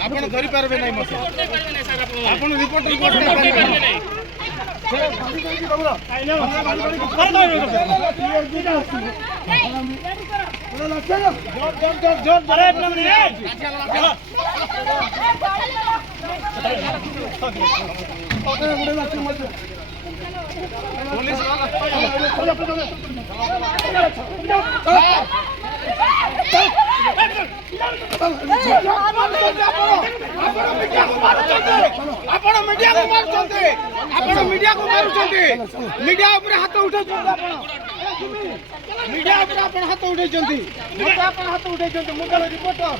ଆପଣ କରିପାରିବେ ନାହିଁ ମତେ ଆପଣ मीडिया को मारुचंती मीडिया ऊपर हाथ उठाउचंती मीडिया ऊपर आपण हाथ उठाइचंती मते आपण हाथ उठाइचंती मु रिपोर्टर